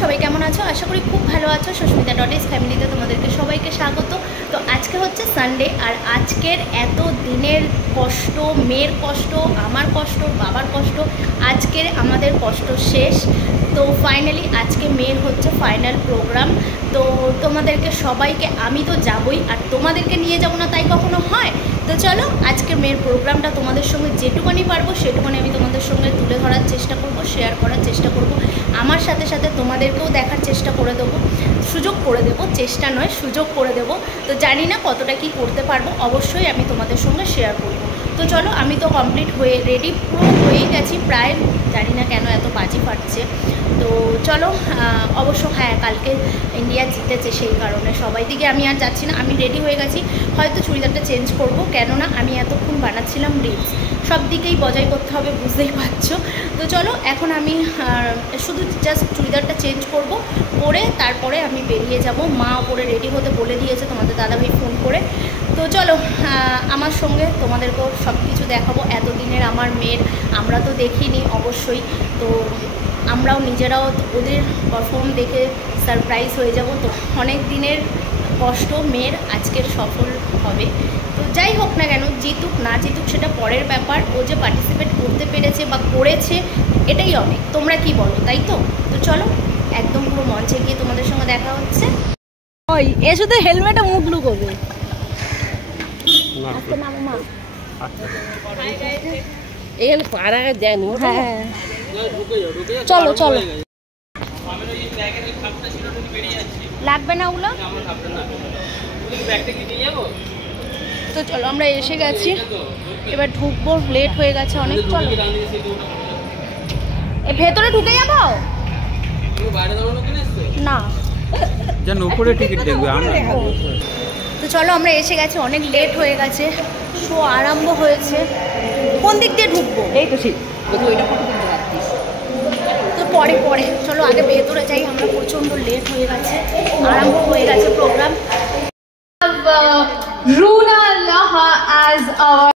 সবাই কেমন আছো? আশা করি খুব ভালো আছো। সুস্মিতা ডটেস ফ্যামিলিতে তোমাদেরকে সবাইকে স্বাগত। তো আজকে হচ্ছে সানডে, আর আজকের এত দিনের কষ্ট, মেয়ের কষ্ট, আমার কষ্ট, বাবার কষ্ট, আজকের আমাদের কষ্ট শেষ। তো ফাইনালি আজকে মেয়ের হচ্ছে ফাইনাল প্রোগ্রাম। তো তোমাদেরকে সবাইকে আমি তো যাবই, আর তোমাদেরকে নিয়ে যাবো না তাই কখনো হয়? তো চলো আজকে মেয়ের প্রোগ্রামটা তোমাদের সঙ্গে যেটুকুনি পারবো সেটুকুনি আমি তোমাদের সঙ্গে তুলে ধরার চেষ্টা করব, শেয়ার করার চেষ্টা করব। আমার সাথে সাথে তোমাদেরকেও দেখার চেষ্টা করে দেবো, সুযোগ করে দেবো, চেষ্টা নয় সুযোগ করে দেবো। তো জানি না কতটা কি করতে পারবো, অবশ্যই আমি তোমাদের সঙ্গে শেয়ার করব। তো চলো, আমি তো কমপ্লিট হয়ে রেডি পুরো হয়েই গেছি প্রায়, জানি না কেন এত বাজি ফাটছে। তো চলো, অবশ্য হ্যাঁ কালকে ইন্ডিয়া জিতেছে, সেই কারণে সবাই দিকে আমি আর যাচ্ছি না, আমি রেডি হয়ে গেছি। হয়তো চুড়িদারটা চেঞ্জ করব, কেননা আমি এতক্ষণ বানাচ্ছিলাম রিলস, সব দিকেই বজায় করতে হবে, বুঝতেই পারছো। তো চলো এখন আমি শুধু জাস্ট চুড়িদারটা চেঞ্জ করব, করে তারপরে আমি বেরিয়ে যাব। মা ওপরে রেডি হতে বলে দিয়েছে তোমাদের দাদাভাই ফোন করে। তো চলো আমার সঙ্গে তোমাদেরকেও সব কিছু দেখাবো। এতদিনের আমার মেয়ের আমরা তো দেখিনি অবশ্যই, তো আমরাও নিজেরাও ওদের পারফর্ম দেখে সারপ্রাইজ হয়ে যাব। তো অনেক দিনের কষ্ট মেয়ের আজকের সফল হবে। তো যাই হোক না কেন, জিতুক না জিতুক সেটা পরের ব্যাপার, ও যে পার্টিসিপেট করতে পেরেছে বা করেছে এটাই অনেক। তোমরা কি বলো, তাই তো? তো চলো একদম পুরো মঞ্চে গিয়ে তোমাদের সঙ্গে দেখা হচ্ছে। ওই এ শুধু হেলমেটে মুখ লুকোবে। হ্যাঁ চলো চলো, লাগবে না ওগুলো। তো চলো আমরা এসে গেছি, এবার ঢুকবো, লেট হয়ে গেছে অনেক। চলো ভেতরে ঢুকে যাবো না, উপরে টিকিট দেখবে। তো চলো আমরা এসে গেছি, অনেক লেট হয়ে গেছে, শো আরম্ভ হয়েছে। কোন দিক দিয়ে ঢুকবো? এই তো ঠিক, তো পরে পরে চলো আগে ভেতরে যাই। আমরা প্রচণ্ড লেট হয়ে গেছে, আরম্ভ হয়ে গেছে প্রোগ্রাম।